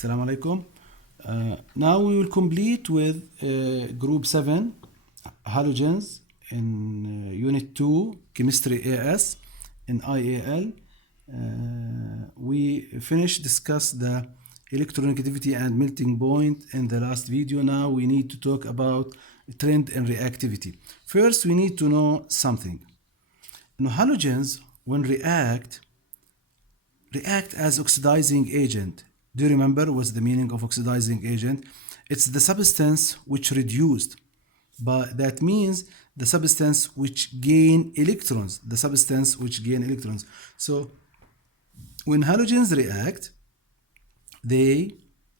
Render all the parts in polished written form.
Assalamu alaikum. Now we will complete with group 7 halogens in unit 2 chemistry AS in IAL. We finished discuss the electronegativity and melting point in the last video. Now we need to talk about trend and reactivity. First we need to know something. Halogens when react as oxidizing agent. Do you remember what's the meaning of oxidizing agent? It's the substance which reduced, but that means the substance which gain electrons, So when halogens react, they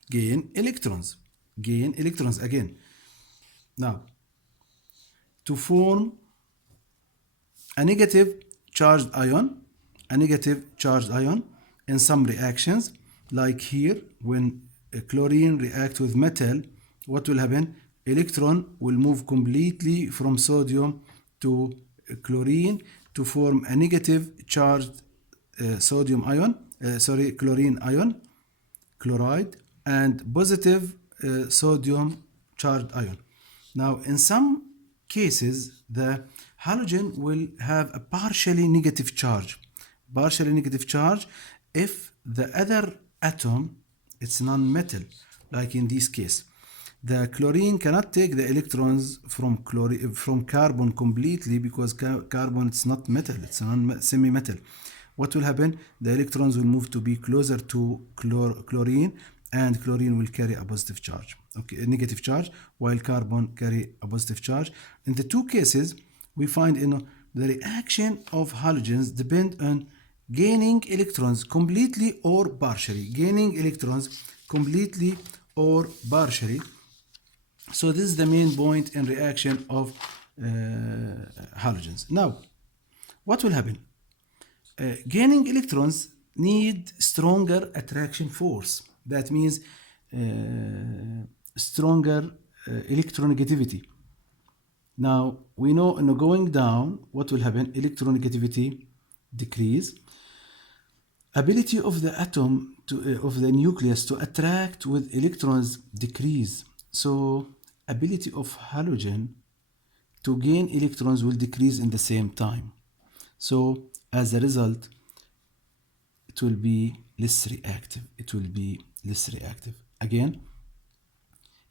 gain electrons again. Now, to form a negative charged ion in some reactions, like here, when chlorine reacts with metal, what will happen? Electron will move completely from sodium to chlorine to form a negative charged chlorine ion, chloride, and positive sodium charged ion. Now, in some cases, the halogen will have a partially negative charge if the other atom it's non-metal, like in this case. The chlorine cannot take the electrons from carbon completely because carbon it's not metal, it's a semi-metal. What will happen? The electrons will move to be closer to chlorine, and chlorine will carry a positive charge, a negative charge, while carbon carry a positive charge. In the two cases, we find the reaction of halogens depend on gaining electrons completely or partially. So this is the main point in reaction of halogens. Now, what will happen? Gaining electrons need stronger attraction force. That means stronger electronegativity. Now, we know going down, what will happen? Electronegativity decrease. Ability of the atom of the nucleus to attract with electrons decrease. So ability of halogen to gain electrons will decrease in the same time. So as a result, it will be less reactive. Again,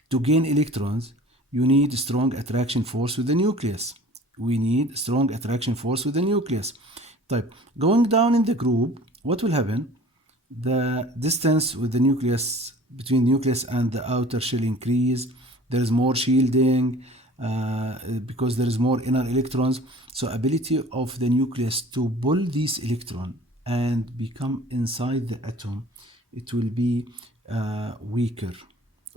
to gain electrons, you need strong attraction force with the nucleus. Going down in the group, what will happen? The distance with the nucleus, between nucleus and the outer shell increase. There is more shielding because there is more inner electrons. So ability of the nucleus to pull these electrons and become inside the atom, it will be weaker.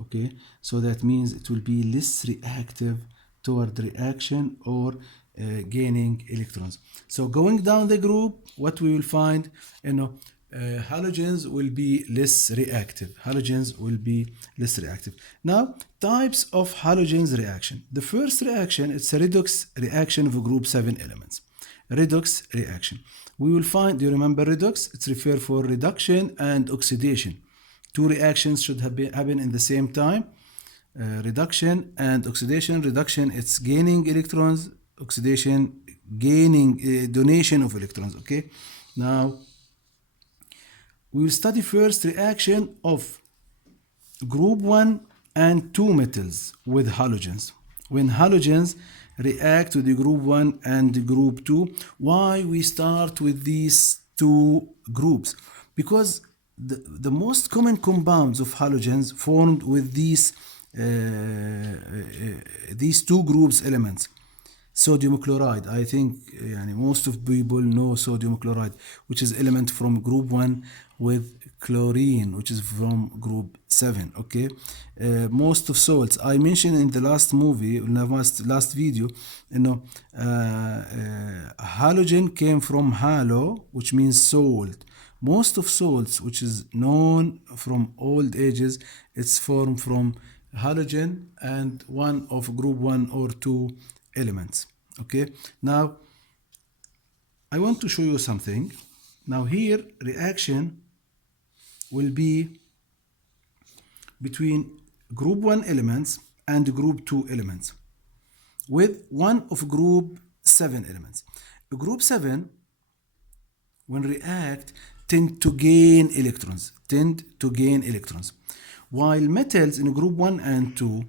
Okay, so that means it will be less reactive toward reaction or gaining electrons. So going down the group, what we will find, halogens will be less reactive. Now, types of halogens reaction. The first reaction, it's a redox reaction of group 7 elements. Redox reaction. We will find, do you remember redox? It's referred for reduction and oxidation. Two reactions should happen in the same time. Reduction and oxidation. Reduction, it's gaining electrons. Oxidation, gaining donation of electrons. Okay. Now, we will study first reaction of group 1 and 2 metals with halogens. When halogens react with the group 1 and the group 2, why we start with these two groups? Because the most common compounds of halogens formed with these two groups elements. Sodium chloride, I think most of people know sodium chloride, which is element from group 1 with chlorine, which is from group 7. Okay, most of salts I mentioned in the last video, halogen came from halo, which means salt. Most of salts, which is known from old ages, it's formed from halogen and one of group 1 or 2 elements. Okay, now I want to show you something. Now here reaction will be between group 1 elements and group 2 elements with one of group 7 elements. Group 7, when react, tend to gain electrons, while metals in group 1 and 2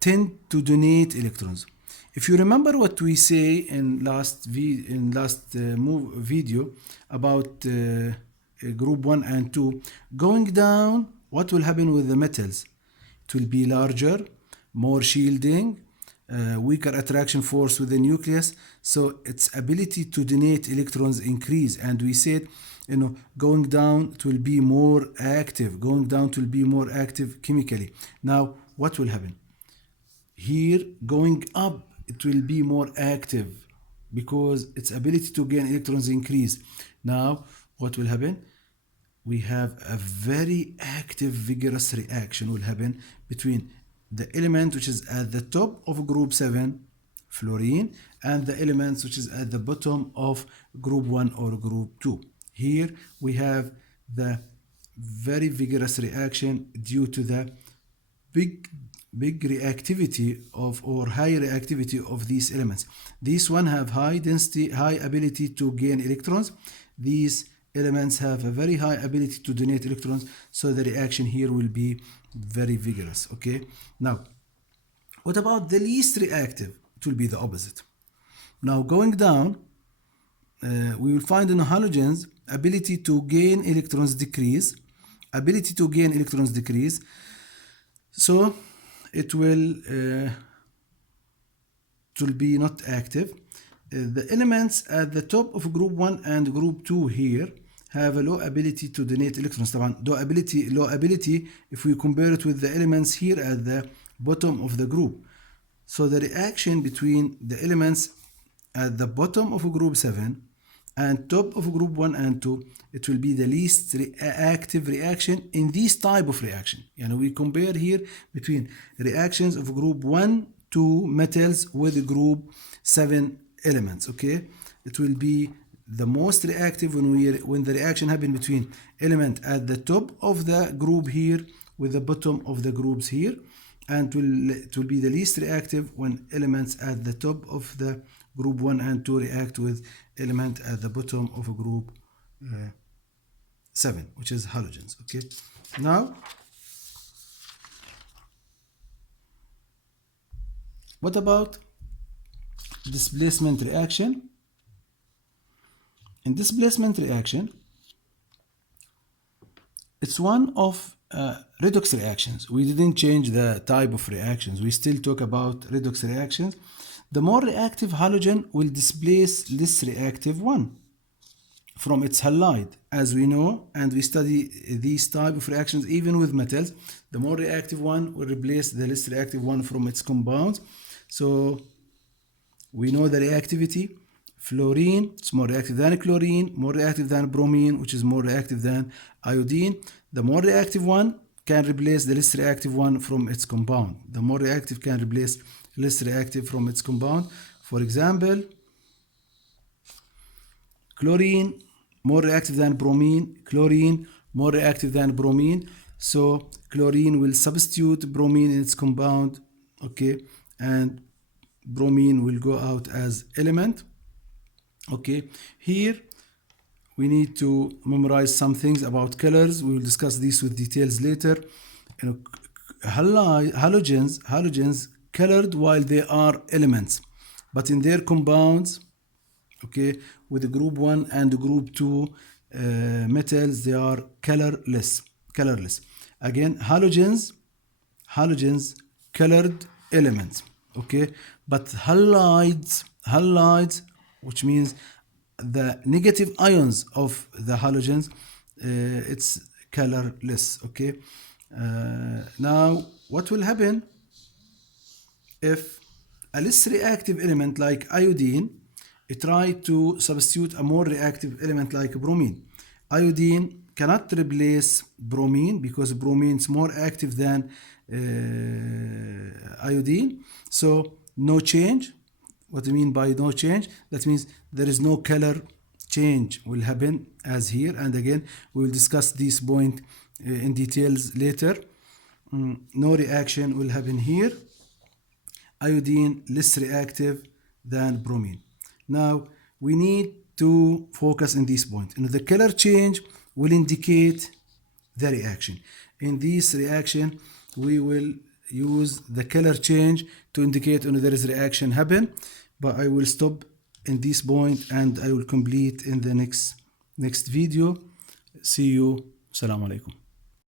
tend to donate electrons. If you remember what we say in last video about group 1 and 2, going down, what will happen with the metals? It will be larger, more shielding, weaker attraction force with the nucleus, so its ability to donate electrons increase. And we said, going down it will be more active, chemically. Now what will happen? Here, going up, it will be more active because its ability to gain electrons increase. Now what will happen? We have a very active, vigorous reaction will happen between the element which is at the top of group 7, fluorine, and the elements which is at the bottom of group 1 or group 2. Here we have the very vigorous reaction due to the big reactivity or high reactivity of these elements. These one have high density, high ability to gain electrons. These elements have a very high ability to donate electrons, so the reaction here will be very vigorous. Okay, now what about the least reactive? It will be the opposite. Now going down, we will find in halogens ability to gain electrons decrease, so it will be not active. The elements at the top of group 1 and group 2 here have a low ability to donate electrons. low ability if we compare it with the elements here at the bottom of the group. So the reaction between the elements at the bottom of group 7 and top of group 1 and 2, it will be the least active reaction in this type of reaction. We compare here between reactions of group 1, 2 metals with group 7 elements. Okay, it will be the most reactive when the reaction happen between element at the top of the group here with the bottom of the groups here, and it will be the least reactive when elements at the top of the group 1 and 2 react with element at the bottom of a group 7, which is halogens. Okay, now what about displacement reaction? In displacement reaction, it's one of redox reactions. We didn't change the type of reactions. We still talk about redox reactions. The more reactive halogen will displace less reactive one from its halide, as we know, and we study these type of reactions even with metals. The more reactive one will replace the less reactive one from its compounds. So we know the reactivity. Fluorine, it's more reactive than chlorine, more reactive than bromine, which is more reactive than iodine. The more reactive one can replace the less reactive one from its compound. The more reactive can replace less reactive from its compound. For example, chlorine, more reactive than bromine, chlorine, more reactive than bromine. So chlorine will substitute bromine in its compound, okay, and bromine will go out as element. Okay, here we need to memorize some things about colors. We will discuss these with details later. Halogens colored while they are elements, but in their compounds, okay, with the group 1 and group 2 metals, they are colorless. Again, halogens colored elements, okay, but halides, which means the negative ions of the halogens, it's colorless. Okay, now what will happen if a less reactive element like iodine try to substitute a more reactive element like bromine? Iodine cannot replace bromine because bromine is more active than iodine, so no change. What I mean by no change? That means there is no color change will happen as here, and again we will discuss this point in details later. no reaction will happen here. Iodine less reactive than bromine. Now we need to focus in this point. And the color change will indicate the reaction. In this reaction, we will use the color change to indicate when there is reaction happen. But I will stop in this point and I will complete in the next video. See you. Assalamu alaikum.